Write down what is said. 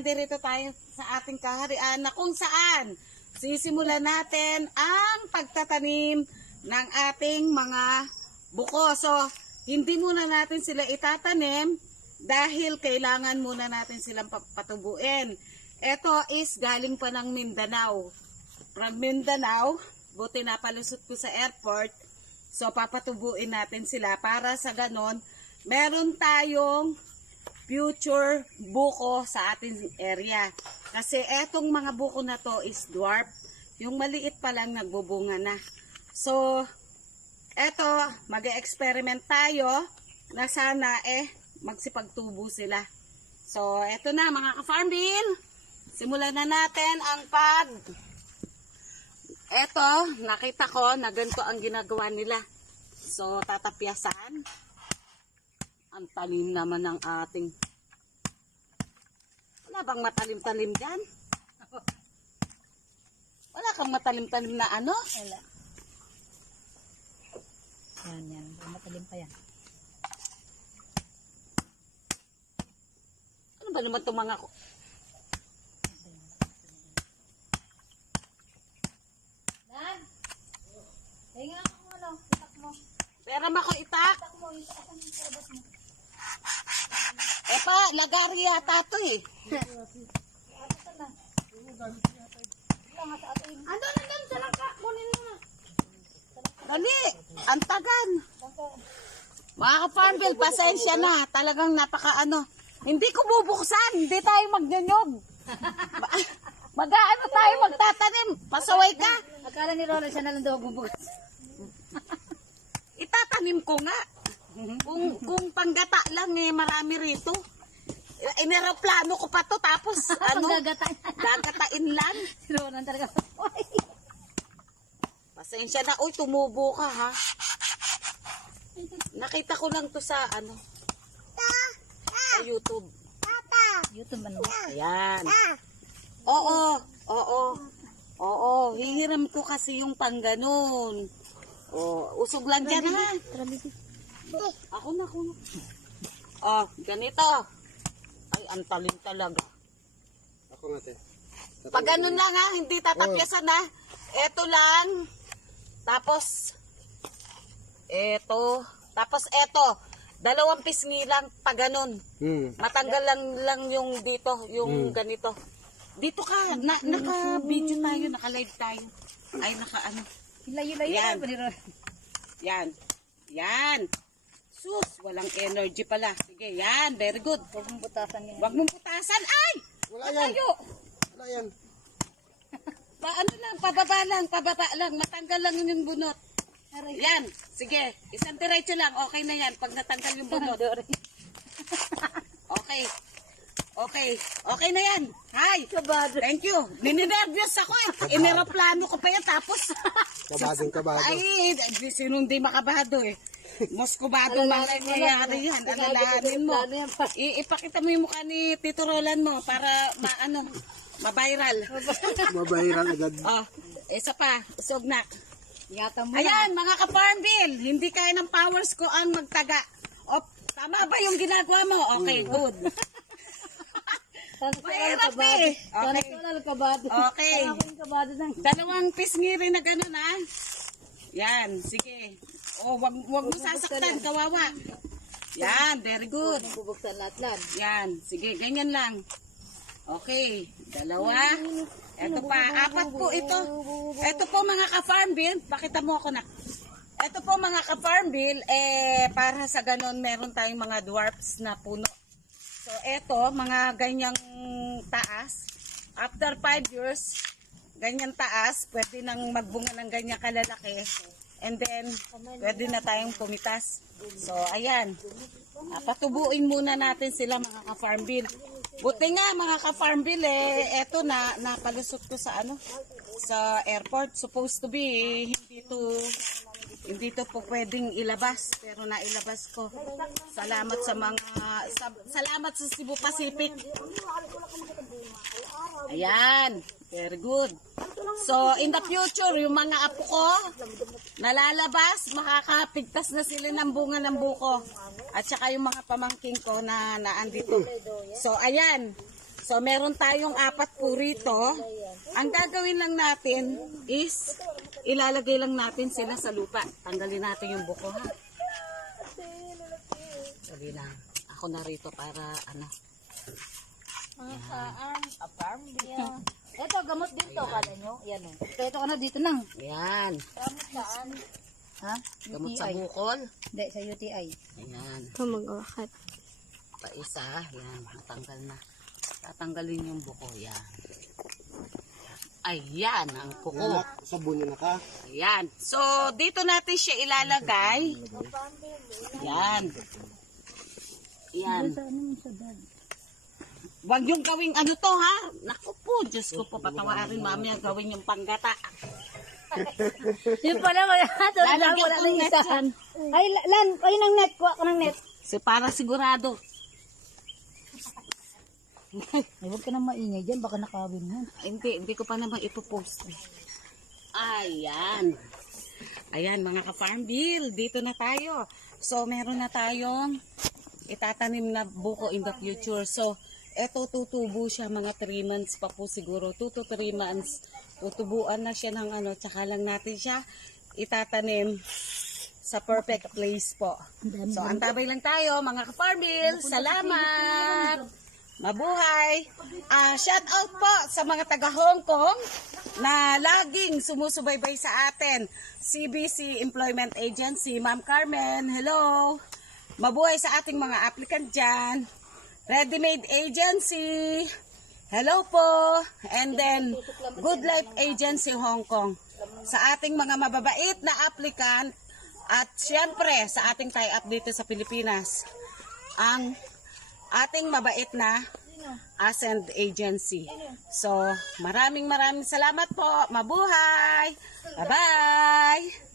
Nandito tayo sa ating kaharian na kung saan sisimulan natin ang pagtatanim ng ating mga buko. So, hindi muna natin sila itatanim dahil kailangan muna natin silang patubuin. Ito is galing pa ng Mindanao. From Mindanao, buti na palusot ko sa airport. So, papatubuin natin sila para sa ganon, meron tayong future buko sa ating area. Kasi etong mga buko na to is dwarf. Yung maliit pa lang nagbubunga na. So, eto, mag-experiment tayo na sana magsipagtubo sila. So, eto na mga ka-farmville. Simulan na natin ang eto, nakita ko na ganito ang ginagawa nila. So, tatapyasan. Ang talim naman ng ating. Wala bang matalim-talim dyan? Wala kang matalim-talim na ano? Wala. Yan. Matalim pa yan. Ano ba naman itong mga... Dan! Kaya nga ako ano, itak mo. Pera ba ko itak? Itak mo, itak mo yung palabas mo. Pa, lagari yata ito eh. Andun, sa langka. Kunin mo na. Dali, antagan. Mga ka-farmville, pasensya na. Talagang napaka-ano. Hindi ko bubuksan. Hindi tayo magnyanyog. Mag-ano tayo magtatanim. Pasaway ka. Akala ni Roland siya na lang daw bubukas. Itatanim ko nga. Kung panggata lang marami rito. Inireplano ko pa to tapos ano, gagatain lang. Si Roland talaga. Pasensya na, uy, tumubo ka ha. Nakita ko lang to sa ano, sa YouTube. YouTube man mo. Ayan. Oo, hihiram ko kasi yung pangganon. Usog lang dyan ha. Ako na. Ganito. Ay, ang talim talaga. Ako nga, te. Pag ganun lang ha, hindi tatapyasan ha. Eto lang. Tapos, eto. Dalawang pisngi lang pag ganun. Matanggal lang yung dito, yung ganito. Dito ka, naka-video tayo, naka-live tayo. Ay, naka-ano. Hilayo-layo Yan. Yan. Sus, walang energy pala. Sige, yan. Very good. Huwag mong butasan yan. Huwag mong putasan. Ay! Wala yan. Tayo. Wala yan. Pababa lang. Matanggal lang yung bunot. Yan. Sige. Isang diretso lang. Okay na yan. Pag natanggal yung bunot. Okay na yan. Hi. Kabado. Thank you. Nininervyos ako eh. Inireplano ko pa yan. Tapos. Kabado. Ay, sino hindi makabado eh. Moskobado man ay mayayari yan. Alalahanin mo. Ipakita mo yung mukha ni Tito Roland mo para ma-viral. Mabahiran agad. Isa pa. Usog na. Ingatan mo Ayan, mga ka-farmville. Hindi kaya ng powers ko ang magtaga. Tama ba yung ginagawa mo? Okay, good. Mahirap eh. Okay. Dalawang pisngi rin na gano'n ha. Yan, sige. Wag mo sasaktan, kawawa. Yan, very good. Bubuksan lahat. Yan, sige, ganyan lang. Okay, dalawa. Ito pa, apat po ito. Ito po mga ka-farmville, pakita mo ako na. Ito po mga ka-farmville, para sa ganon meron tayong mga dwarfs na puno. So ito, mga ganyang taas. After 5 years, ganyan taas, pwede nang magbunga ng ganyan kalalaki. And then, pwede na tayong pumitas. So, ayan. Patubuin muna natin sila mga ka-farmville. Buti nga mga ka-farmville eto napalusot ko sa sa airport. Supposed to be, hindi to po pwedeng ilabas. Pero nailabas ko. Salamat sa Cebu Pacific. Ayan. Very good. So, in the future, yung mga apo ko, nalalabas, makakapigtas na sila ng bunga ng buko. At saka yung mga pamangking ko na naandito. So, ayan. So, meron tayong 4 po rito. Ang gagawin lang natin is, ilalagay lang natin sila sa lupa. Tanggalin natin yung buko, ha? Sabi lang. Ako na rito para, ano. Saan? Farm bill. Ito, gamot din to, kada nyo. Yan o. Ito ka na dito nang. Ayan. Gamot saan? Ha? Gamot sa UTI. bukol. Hindi, sa UTI. Ayan. Mag-akat. Pa isa. Ayan. Natanggal na. Tatanggalin yung buko. Ayan. Ayan ang kuko. Sabon na ka. Ayan. So, dito natin siya ilalagay. Ayan. Ayan. Huwag yung gawing ano to, ha? Naku po, Diyos ko po, patawarin mamaya gawin yung panggata. Yun pala, wala. Lalagyan Wala ko nang net isahan. Ay, Lan, kayo ng net. Kuha ko ng net. So, para sigurado. Ay, huwag ka na maingay dyan. Baka nakawin yan. Hindi ko pa naman ipopost. Ayan. Ayan, mga ka-farm bill, dito na tayo. So, meron na tayong itatanim na buko in the future. So, eto tutubo siya mga 3 months pa po siguro. 2 to 3 months. Tutubuan na siya ng ano, tsaka lang natin siya itatanim sa perfect place po. So, antabay lang tayo mga ka-farm bill. Salamat! Mabuhay! Shout out po sa mga taga Hong Kong na laging sumusubaybay sa atin. CBC Employment Agency, Ma'am Carmen, hello! Mabuhay sa ating mga applicant dyan. Ready-Made Agency, hello po! And then, Good Life Agency Hong Kong. Sa ating mga mababait na applicant at syempre sa ating tie-up dito sa Pilipinas, ang ating mabait na Ascend Agency. So, maraming salamat po. Mabuhay! Bye-bye!